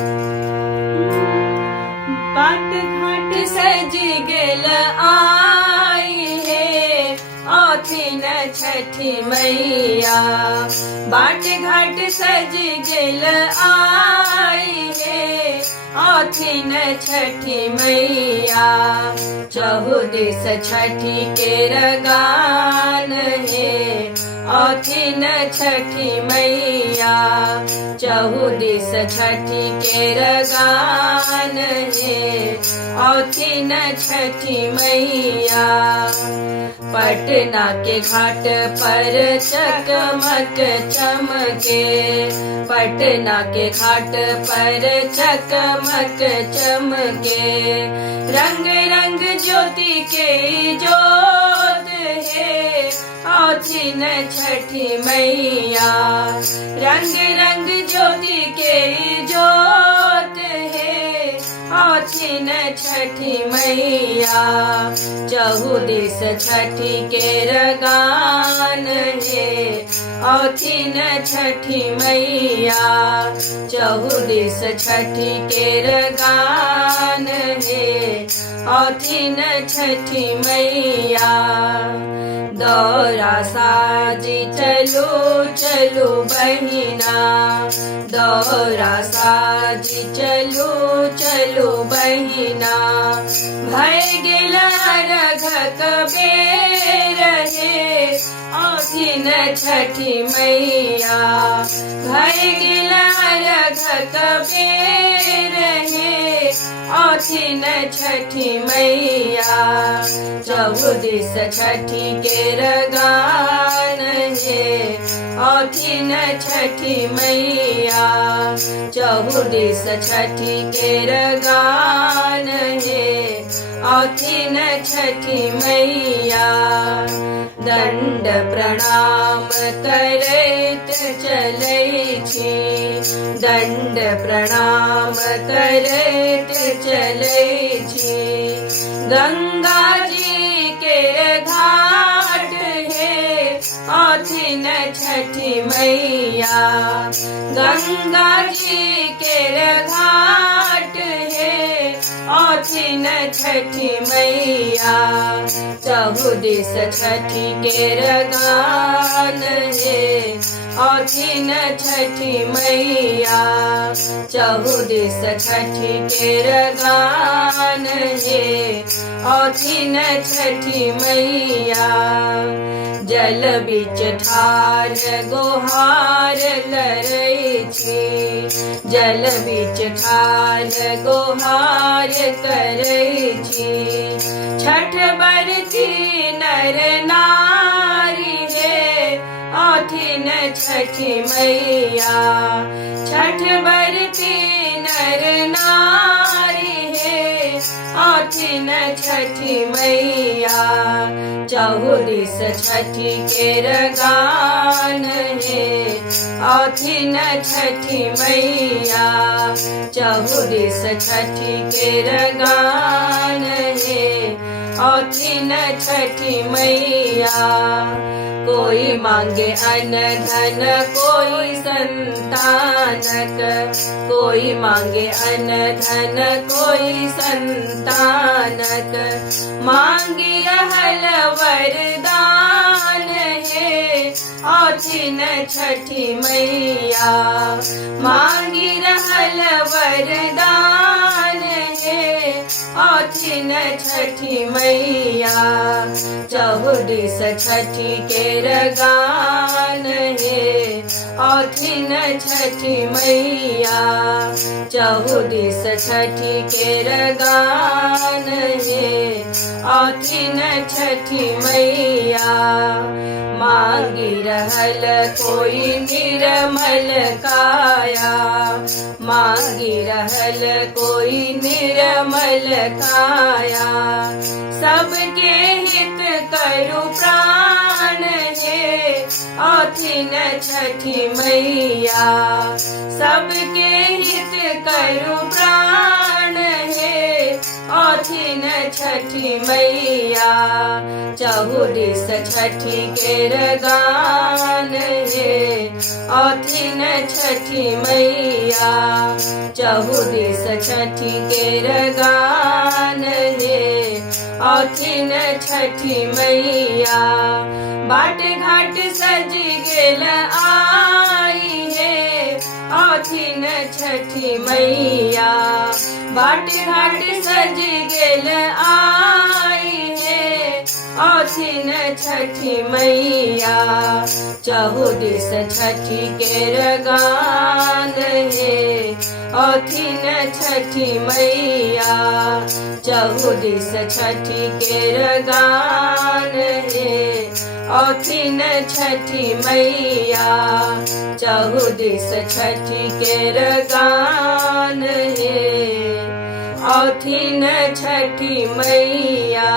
बाट घाट सज गेल आई हे आथिन छठी मैया। बाट घाट सज गेल आई हे आथिन छठी मैया। चहु दिस छठी केर गान हे आथिन छठी मैया। चहु दिस छठी केर गान हे आथिन छठी मैया। पटना के घाट पर चकमक चमके, पटना के घाट पर चकमक चमके। रंग रंग ज्योति के जोत है आथिन छठी मैया। रंग रंग ज्योति के जोत है आथिन छठी मैया। चहु दिस छठी केर गान हे आथिन छठी मैया। चहु दिस छठी केर गान हे आथिन छठी मैया। दौरा साजी चलो चलो बहिना, दौरा साजी चलो चलो बहिना। भय गेल अर्घक बेर हे आथिन छठी मैया। भय गेल अर्घक बेर हे आथिन छठी मैया। चहु दिस छठी केर गान हे आथिन छठी मैया। चहु दिस छठी केर गान हे आथिन छठी मैया। दंड प्रणाम करैत चलै छी, दंड प्रणाम करैत चलै छी। गंगा जी के घाट हे आथिन छठी मैया। गंगा जी के घाट हे आथिन छठी मैया। चहु दिस छठी केर गान हे आथिन छठी मैया। चहु दिस छठी केर गान हे आथिन छठी मैया। जल बीच ठार गोहार करै छी, जल बीच ठार गोहार करै छी। छठ बरती नर नारी हे आथिन छठी मैया। छठ बरती नर नारी हे आथिन छठी मैया। चहु दिस छठी केर गान हे आथिन छठी मैया। चहु दिस छठी केर गान हे आथिन छठी मैया। कोई मांगे अन्न धन कोई संतानक, कोई मांगे अन्न धन कोई संतानक। मांगी रहल वरदान हे आथिन छठी मैया। मांगी रहल वरदान हे आथिन छठी मैया। चहु दिस छठी केर गान हे आथिन छठी मैया। चहु दिस छठी केर गान हे आथिन छठी मैया। मांगी रहल कोई निर्मल काया, मांगी रहल कोई निर्मल काया। सबके हित करु प्राण हे आथिन छठी मैया। सबके हित करु प्राण हे आथिन छठी मैया चहुदिस छठी केर गान हे औथिन छठी मैया चहुदिस छठी केर गान हे औथिन छठी मैया बाट घाट सज गेल आई हे औथिन छठी मैया बाट घाट सज गेल आई हे औथिन छठी मैया चहुदिस छठी केर गान हे औथिन छठी मैया चहुदिस छठी केर गान हे औथिन छठी मैया चहुदिस छठी केर गान हे औथिन छठी मैया।